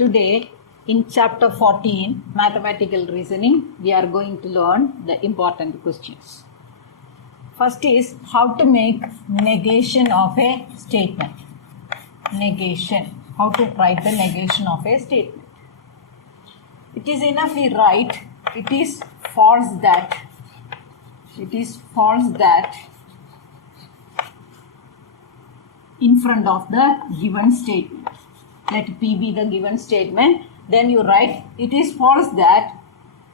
Today in chapter 14 mathematical reasoning we are going to learn the important questions. First is how to make negation of a statement. Negation. How to write the negation of a statement. It is enough we write it is false that in front of the given statement. Let P be the given statement. Then you write it is false that,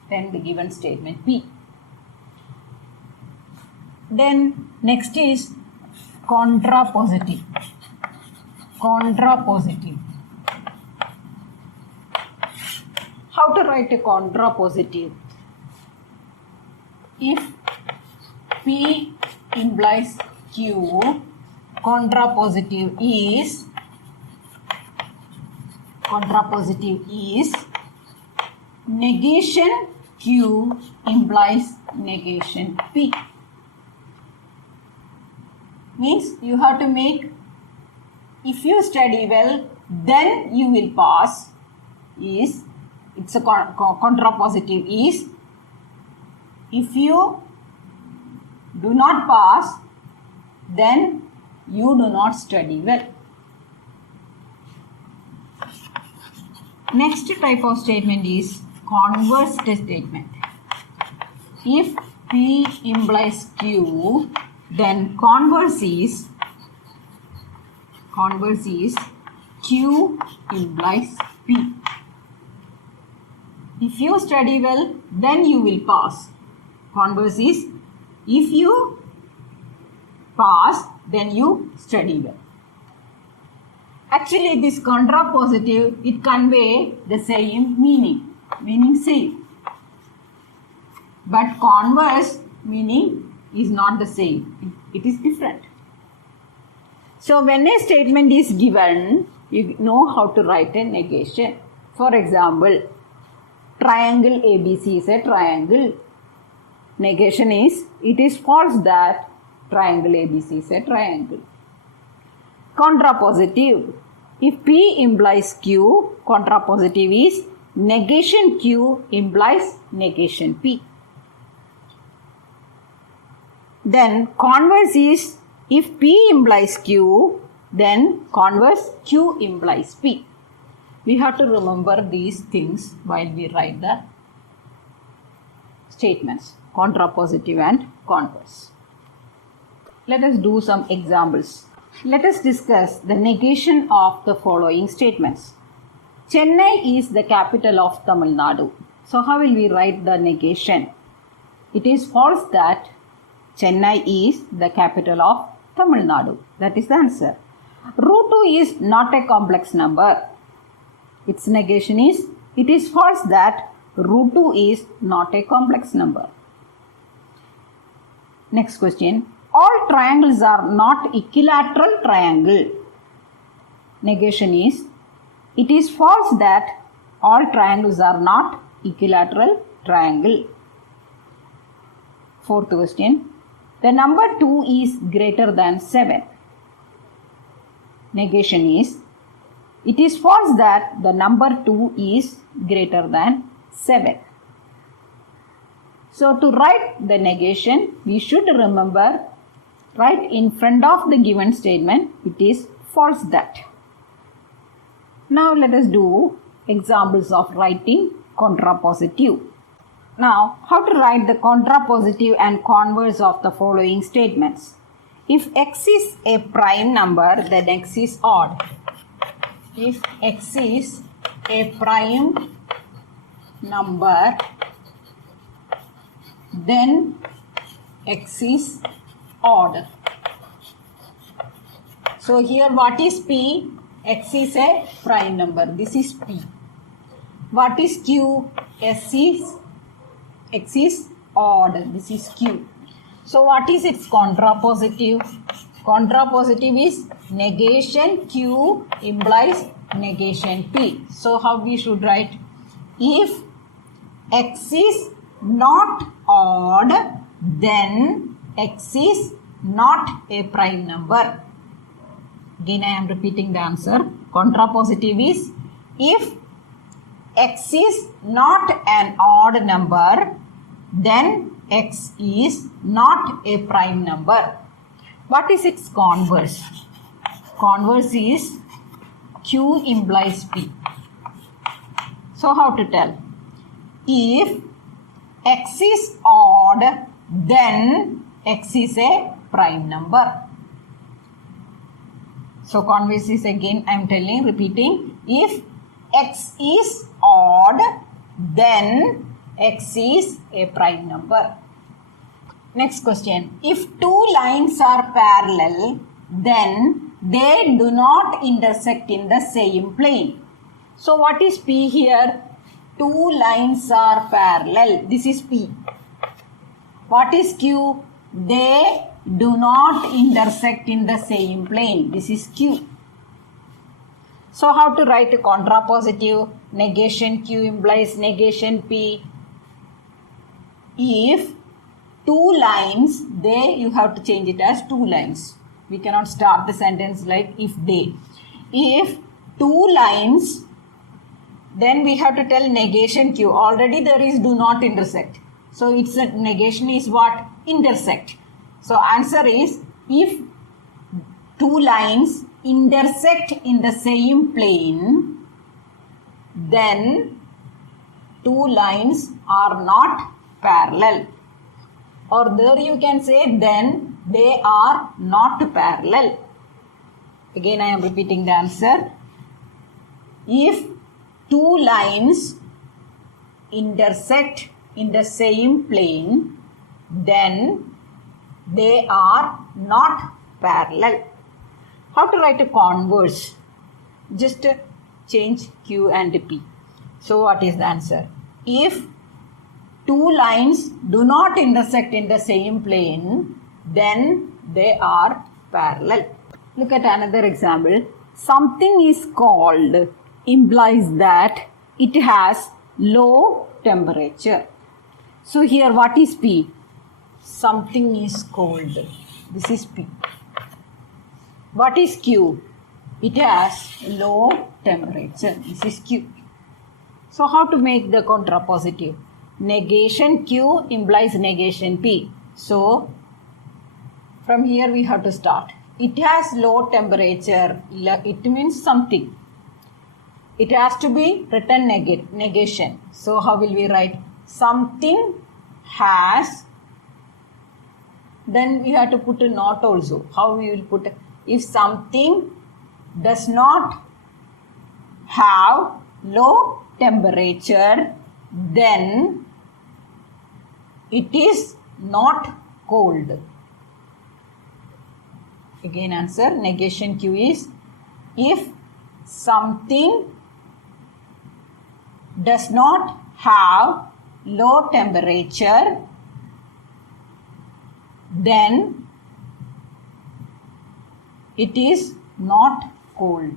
then the given statement P. Then next is contrapositive. Contrapositive. How to write a contrapositive? If P implies Q, contrapositive is negation Q implies negation P. Means you have to make, if you study well, then you will pass. Is it's a contrapositive is, if you do not pass, then you do not study well. Next type of statement is converse statement. If P implies Q, then converse is Q implies P. If you study well, then you will pass. Converse is, if you pass, then you study well. Actually, this contrapositive, it conveys the same meaning same. But converse meaning is not the same. It is different. So, when a statement is given, you know how to write a negation. For example, triangle ABC is a triangle. Negation is, it is false that triangle ABC is a triangle. Contrapositive. If P implies Q, contrapositive is negation Q implies negation P. Then converse is, if P implies Q, then converse Q implies P. We have to remember these things while we write the statements, contrapositive and converse. Let us do some examples. Let us discuss the negation of the following statements. Chennai is the capital of Tamil Nadu. So how will we write the negation? It is false that Chennai is the capital of Tamil Nadu. That is the answer. Root 2 is not a complex number. Its negation is, it is false that root 2 is not a complex number. Next question. All triangles are not equilateral triangle. Negation is, it is false that all triangles are not equilateral triangle. Fourth question. The number 2 is greater than 7. Negation is, it is false that the number 2 is greater than 7. So to write the negation, we should remember right in front of the given statement, it is false that. Now let us do examples of writing contrapositive. Now, how to write the contrapositive and converse of the following statements? If x is a prime number, then x is odd. If x is a prime number, then x is odd. So here what is P? X is a prime number. This is P. What is Q? X is odd. This is Q. So what is its contrapositive? Contrapositive is negation Q implies negation P. So how we should write? If x is not odd, then x is not a prime number. Again I am repeating the answer. Contrapositive is if x is not an odd number, then x is not a prime number. What is its converse? Converse is Q implies P. So how to tell? If x is odd, then x is a prime number. So converse is, again I am telling, repeating, if x is odd, then x is a prime number. Next question. If two lines are parallel, then they do not intersect in the same plane. So what is P here? Two lines are parallel. This is P. What is Q? They do not intersect in the same plane. This is Q. So how to write a contrapositive? Negation Q implies negation P. If two lines, you have to change it as two lines. We cannot start the sentence like if they. If two lines, then we have to tell negation Q. Already there is do not intersect. So its negation is what? Intersect. So answer is, if two lines intersect in the same plane, then two lines are not parallel. Or there you can say, then they are not parallel. Again I am repeating the answer. If two lines intersect in the same plane, then they are not parallel. How to write a converse? Just change Q and P. So what is the answer? If two lines do not intersect in the same plane, then they are parallel. Look at another example. Something is cold implies that it has low temperature. So here what is P? Something is cold. This is P. What is Q? It has low temperature. This is Q. So how to make the contrapositive? Negation Q implies negation P. So from here we have to start. It has low temperature. It means something. It has to be written negation. So how will we write? Something has, then we have to put a not also. How we will put? If something does not have low temperature, then it is not cold. Again answer, negation Q is, if something does not have low temperature, then it is not cold.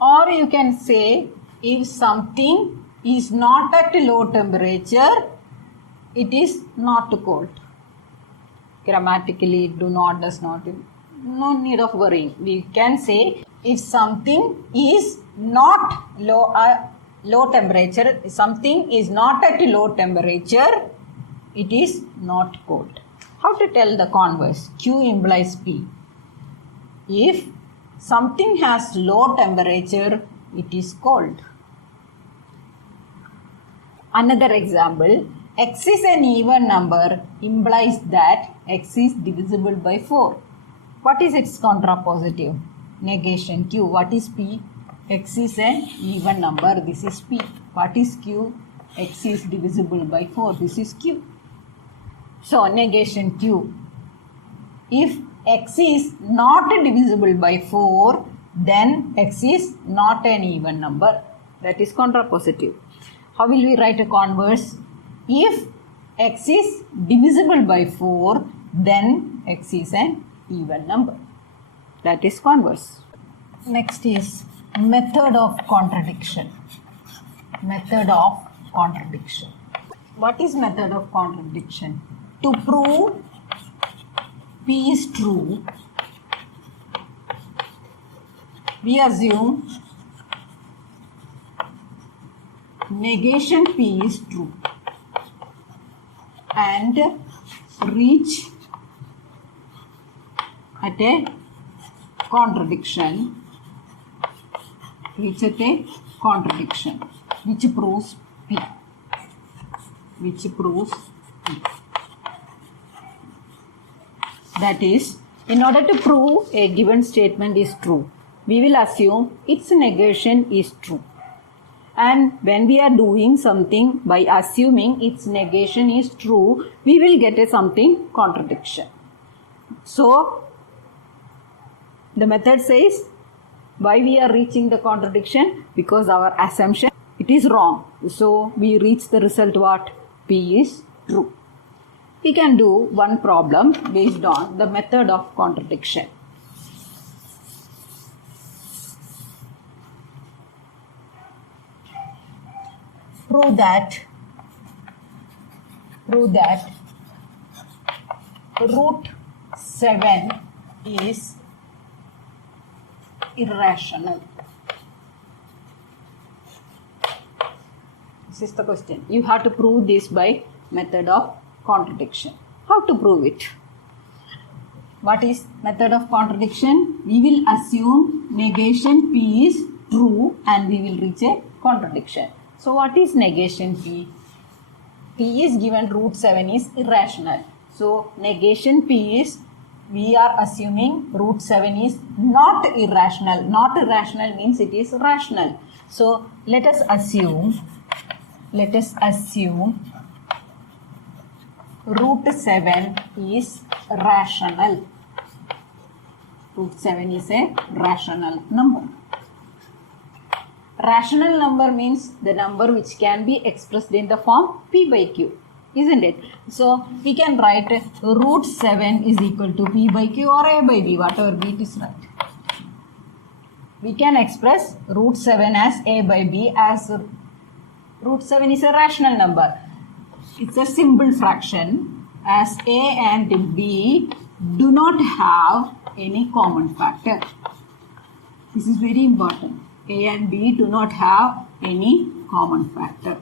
Or you can say, if something is not at low temperature, it is not cold. Grammatically, do not, does not, no need of worrying. We can say, if something is not low temperature, something is not at low temperature, it is not cold. How to tell the converse? Q implies P. If something has low temperature, it is cold. Another example, x is an even number implies that x is divisible by 4. What is its contrapositive? Negation Q. What is P? X is an even number. This is P. What is Q? X is divisible by 4. This is Q. So negation Q. If x is not divisible by 4, then x is not an even number. That is contrapositive. How will we write a converse? If x is divisible by 4, then x is an even number. That is converse. Next is method of contradiction. Method of contradiction. What is method of contradiction? To prove P is true, we assume negation P is true and reach at a contradiction, which proves P. That is, in order to prove a given statement is true, we will assume its negation is true. And when we are doing something by assuming its negation is true, we will get a something contradiction. So, the method says why we are reaching the contradiction? Because our assumption it is wrong. So, we reach the result what? P is true. We can do one problem based on the method of contradiction. Prove that root 7 is irrational. This is the question. You have to prove this by method of contradiction. How to prove it? What is method of contradiction? We will assume negation P is true and we will reach a contradiction. So what is negation P? P is given root 7 is irrational. So negation P is, we are assuming root 7 is not irrational. Not irrational means it is rational. So let us assume root 7 is rational. Root 7 is a rational number. Rational number means the number which can be expressed in the form P by Q, isn't it? So we can write root 7 is equal to P by Q or A by B, whatever B it is right. We can express root 7 as A by B as root 7 is a rational number. It's a simple fraction as A and B do not have any common factor. This is very important. A and B do not have any common factor.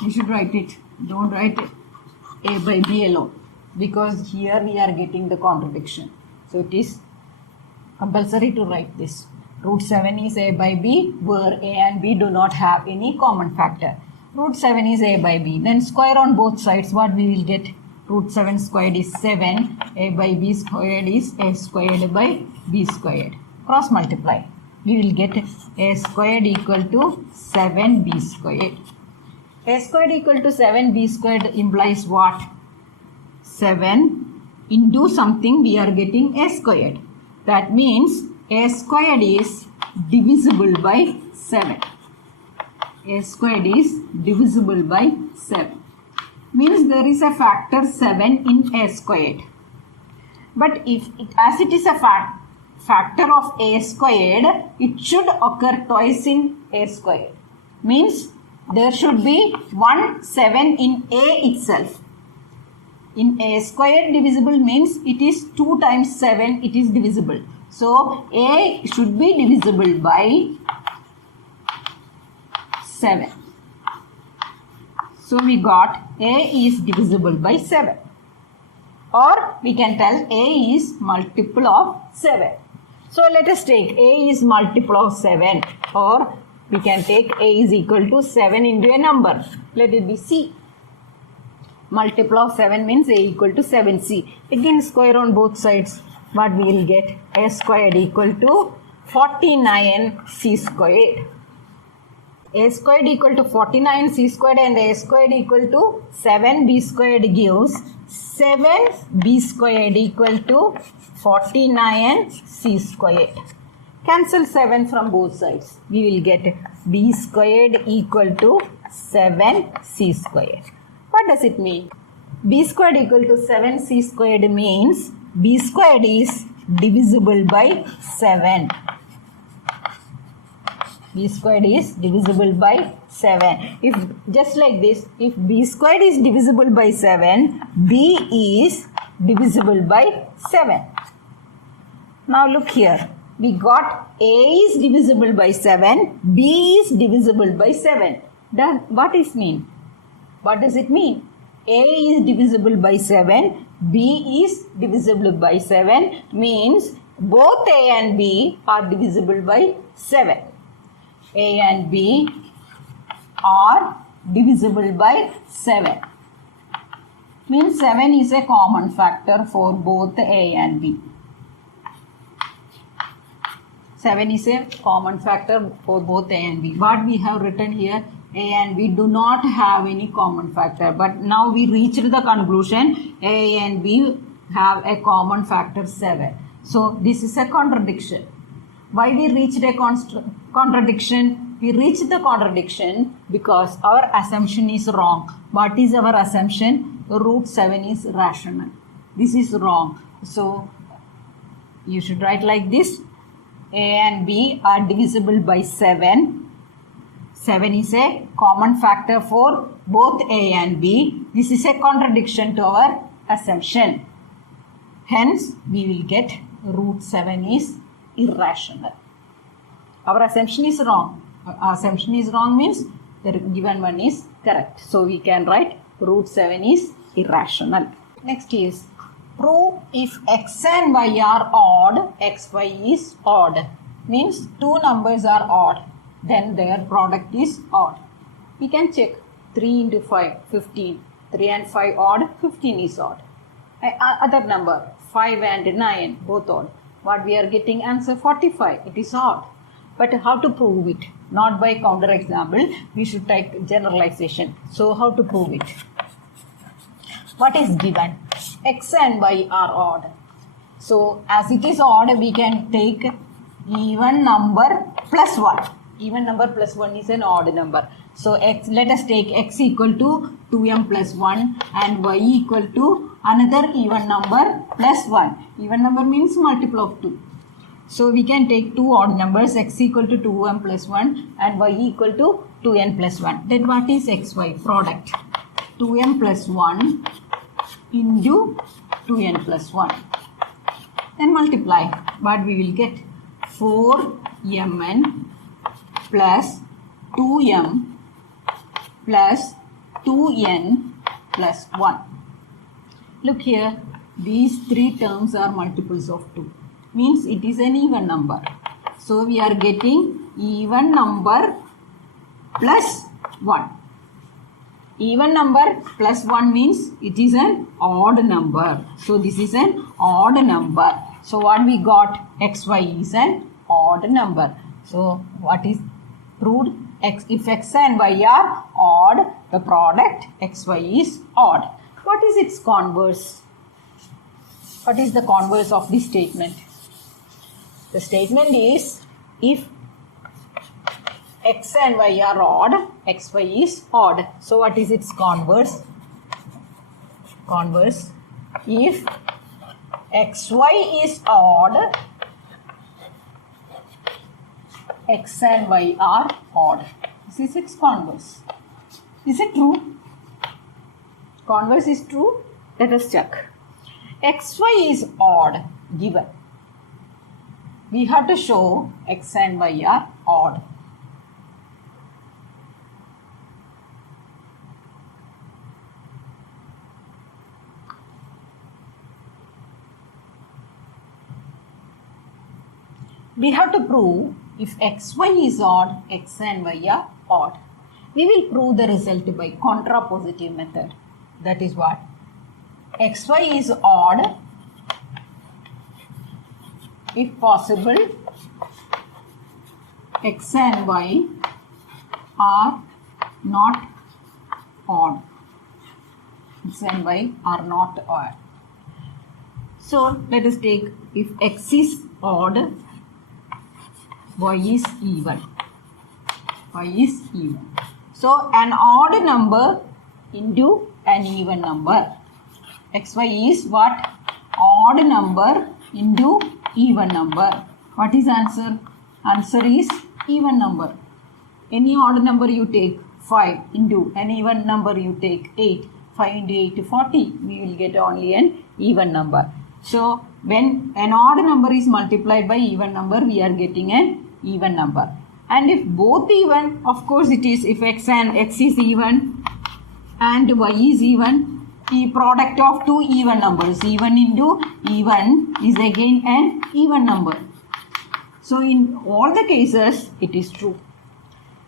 You should write it. Don't write A by B alone, because here we are getting the contradiction. So it is compulsory to write this. Root 7 is A by B, where A and B do not have any common factor. Root 7 is A by B. Then square on both sides. What we will get? Root 7 squared is 7. A by B squared is A squared by B squared. Cross multiply. We will get A squared equal to 7B squared. A squared equal to 7B squared implies what? 7 into something we are getting A squared. That means A squared is divisible by 7. A squared is divisible by 7. Means there is a factor 7 in A squared. But as it is a factor of A squared, it should occur twice in A squared. Means there should be 1 7 in A itself. In A squared divisible means it is 2 times 7, it is divisible. So A should be divisible by 7. So we got A is divisible by 7. Or we can tell A is multiple of 7. So let us take A is multiple of 7, or we can take A is equal to 7 into a number. Let it be C. Multiple of 7 means A equal to 7C. Again square on both sides. What we will get? A squared equal to 49C squared. A squared equal to 49C squared and A squared equal to 7B squared gives 7B squared equal to 49C squared. Cancel 7 from both sides. We will get B squared equal to 7C squared. What does it mean? B squared equal to 7C squared means B squared is divisible by 7. B squared is divisible by 7. If just like this, if B squared is divisible by 7, B is divisible by 7. Now look here. we got A is divisible by 7, B is divisible by 7. What does it mean? What does it mean? A is divisible by 7, B is divisible by 7 means both A and B are divisible by 7. A and B are divisible by 7. Means 7 is a common factor for both A and B. 7 is a common factor for both A and B. What we have written here, A and B do not have any common factor. But now we reached the conclusion A and B have a common factor 7. So this is a contradiction. Why we reached a contradiction? We reached the contradiction because our assumption is wrong. What is our assumption? Root 7 is rational. This is wrong. So you should write like this. A and B are divisible by 7. 7 is a common factor for both A and B. This is a contradiction to our assumption. Hence, we will get root 7 is irrational. Our assumption is wrong. Our assumption is wrong means the given one is correct. So, we can write root 7 is irrational. Next is prove if x and y are odd, xy is odd. Means two numbers are odd, then their product is odd. We can check 3 into 5, 15. 3 and 5 odd, 15 is odd. Other number 5 and 9 both odd. What we are getting answer 45, it is odd. But how to prove it? Not by counter example, we should take generalization. So how to prove it? What is given? X and y are odd. So as it is odd, we can take even number plus 1. Even number plus 1 is an odd number. So x, let us take x equal to 2m plus 1 and y equal to another even number plus 1. Even number means multiple of 2. So we can take two odd numbers, x equal to 2m plus 1 and y equal to 2n plus 1. Then what is xy? Product. 2m plus 1 into 2n plus 1. Then multiply. What we will get? 4mn plus 2m plus 2n plus 1. Look here, these three terms are multiples of 2. Means it is an even number. So we are getting even number plus 1. Even number plus 1 means it is an odd number. So this is an odd number. So what we got? Xy is an odd number. So what is proved? If x and y are odd, the product xy is odd. What is its converse? What is the converse of this statement? The statement is if x and y are odd, xy is odd. So what is its converse? Converse, if xy is odd, x and y are odd. This is its converse. Is it true? Converse is true? Let us check. xy is odd given. We have to show x and y are odd. We have to prove if xy is odd, x and y are odd. We will prove the result by contrapositive method. That is what? xy is odd if possible, x and y are not odd. X and y are not odd. So let us take if x is odd, y is even. Y is even. So an odd number into an even number. xy is what? Odd number into even number. What is answer? Answer is even number. Any odd number you take 5 into an even number you take 8. 5 into 8 is 40. We will get only an even number. So when an odd number is multiplied by even number, we are getting an even number. And if both even, of course it is, if x is even and y is even, the product of two even numbers, even into even, is again an even number. So in all the cases, it is true.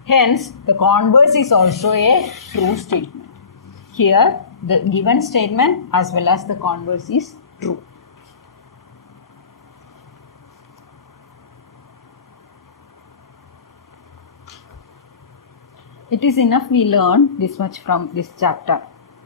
Hence, the converse is also a true statement. Here, the given statement as well as the converse is true. It is enough we learn this much from this chapter.